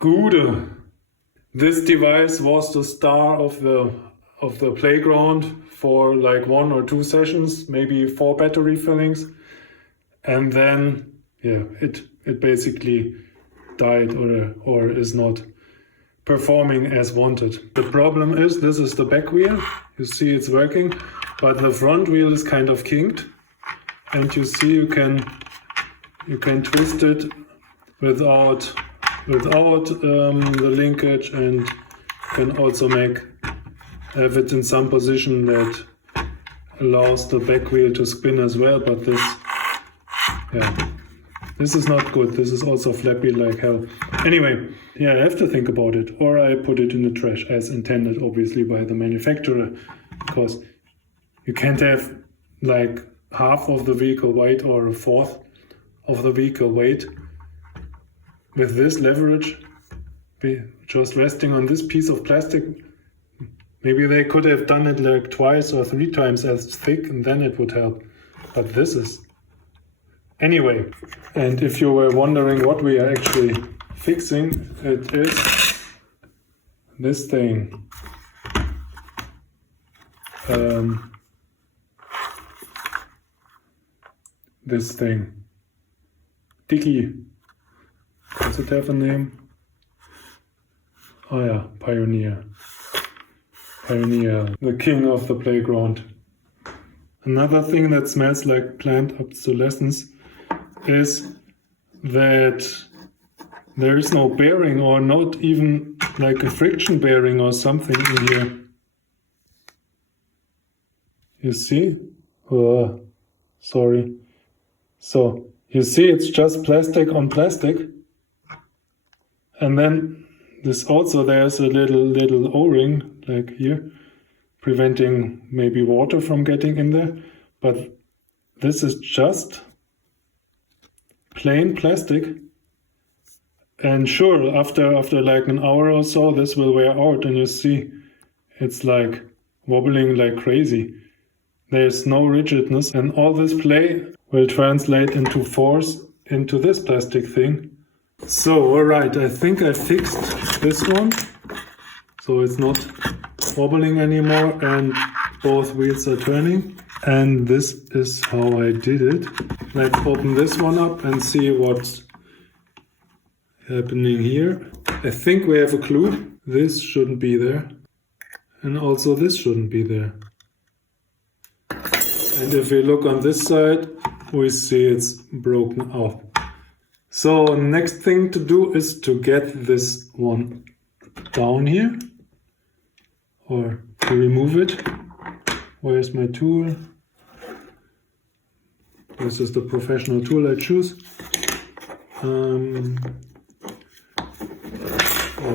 Gude. This device was the star of the playground for like 1 or 2 sessions, maybe 4 battery fillings, and then it basically died or is not performing as wanted. The problem is this is the back wheel. You see it's working, but the front wheel is kind of kinked, and you see you can twist it without the linkage, and can also have it in some position that allows the back wheel to spin as well, but this is not good. This is also flappy like hell. Anyway, I have to think about it, or I put it in the trash as intended, obviously by the manufacturer, because you can't have like half of the vehicle weight or a fourth of the vehicle weight with this leverage just resting on this piece of plastic. Maybe they could have done it like 2 or 3 times as thick, and then it would help. But this is... Anyway, and if you were wondering what we are actually fixing, it is this thing. This thing. Dickie. Does it have a name? Oh yeah, Pioneer. Pioneer, the king of the playground. Another thing that smells like planned obsolescence is that there is no bearing, or not even like a friction bearing or something in here. You see? Oh, sorry. So, you see it's just plastic on plastic. And then there's a little O-ring, like here, preventing maybe water from getting in there. But this is just plain plastic. And sure, after like an hour or so, this will wear out, and you see it's like wobbling like crazy. There's no rigidness, and all this play will translate into force into this plastic thing. So, alright, I think I fixed this one. So it's not wobbling anymore, and both wheels are turning. And this is how I did it. Let's open this one up and see what's happening here. I think we have a clue. This shouldn't be there. And also this shouldn't be there. And if we look on this side, we see it's broken off. So next thing to do is to get this one down here, or to remove it. Where's my tool? This is the professional tool I choose. Oh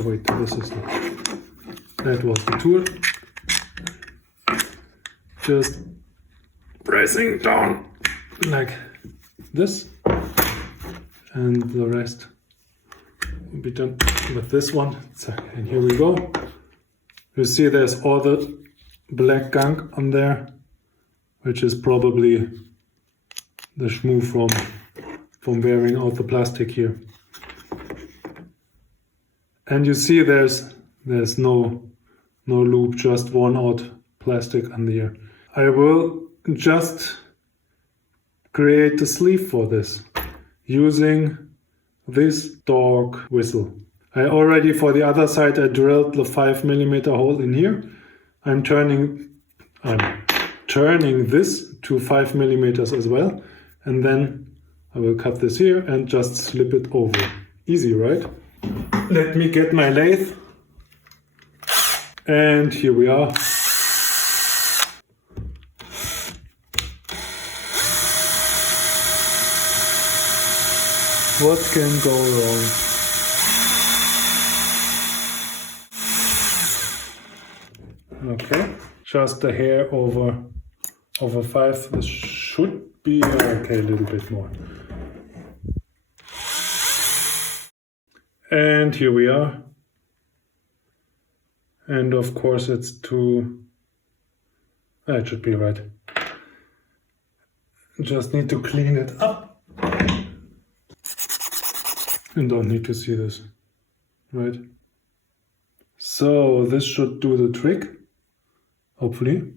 wait, that was the tool. Just pressing down like this, and the rest will be done with this one. And here we go. You see there's all the black gunk on there, which is probably the schmoo from wearing out the plastic here. And you see there's no loop, just worn out plastic on there. I will just create the sleeve for this using this dog whistle. I already, for the other side, I drilled the 5mm hole in here. I'm turning this to 5mm as well, and then I will cut this here and just slip it over. Easy, right? Let me get my lathe, and here we are. What can go wrong? Okay, just a hair over 5. This should be okay, a little bit more. And here we are. And of course it's too... It should be right. Just need to clean it up. And don't need to see this. right? So this should do the trick, hopefully.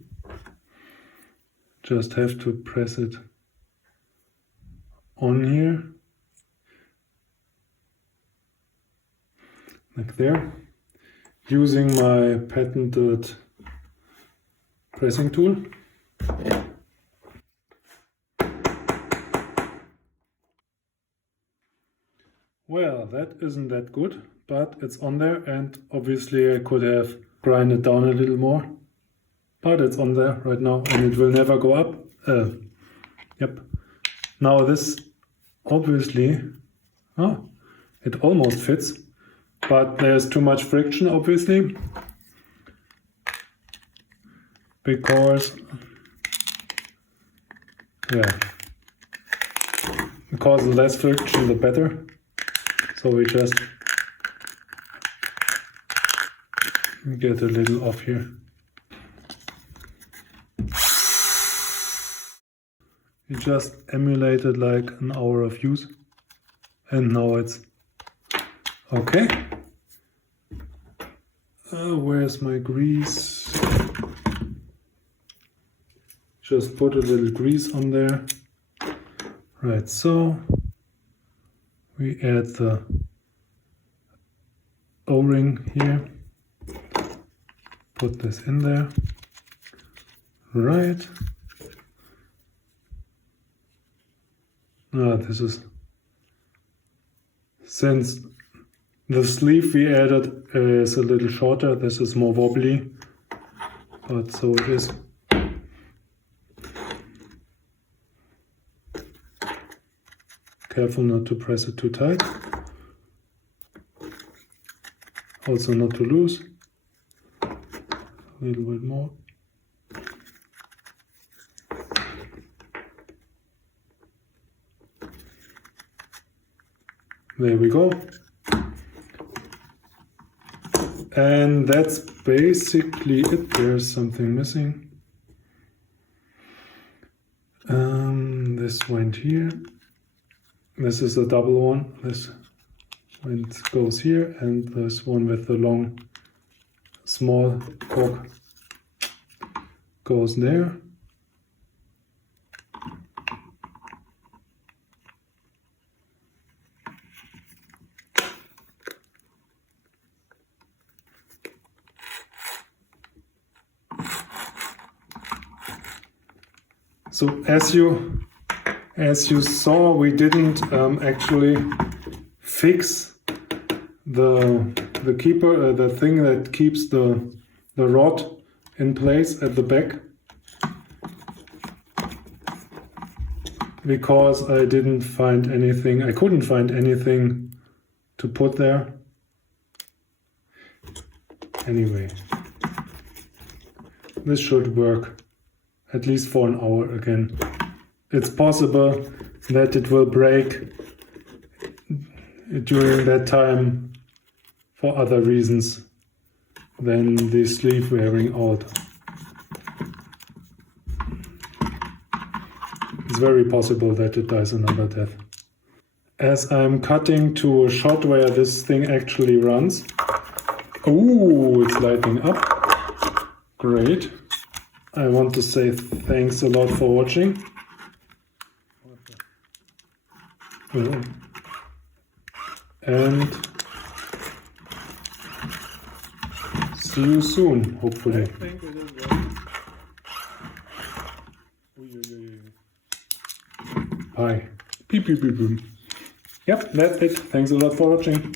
Just have to press it on here, like there, using my patented pressing tool. Well, that isn't that good, but it's on there, and obviously I could have grinded down a little more, but it's on there right now and it will never go up. Yep. Now this obviously, it almost fits, but there's too much friction obviously, because the less friction the better. So we just get a little off here. We just emulated like an hour of use, and now it's okay. Where's my grease? Just put a little grease on there. Right, so we add the O-ring here, put this in there, right. This is, since the sleeve we added is a little shorter, this is more wobbly, but so it is. Careful not to press it too tight. Also not too loose. A little bit more. There we go. And that's basically it. There's something missing. This went here. This is a double one. This one goes here, and this one with the long, small cork goes there. So as you saw, we didn't actually fix the keeper, the thing that keeps the rod in place at the back, because I didn't find anything. I couldn't find anything to put there. Anyway, this should work at least for an hour again. It's possible that it will break during that time for other reasons than the sleeve wearing out. It's very possible that it dies another death. As I'm cutting to a shot where this thing actually runs. Ooh, it's lighting up. Great. I want to say thanks a lot for watching. And see you soon, hopefully. Bye. Beep, beep, beep, beep. Yep, that's it. Thanks a lot for watching.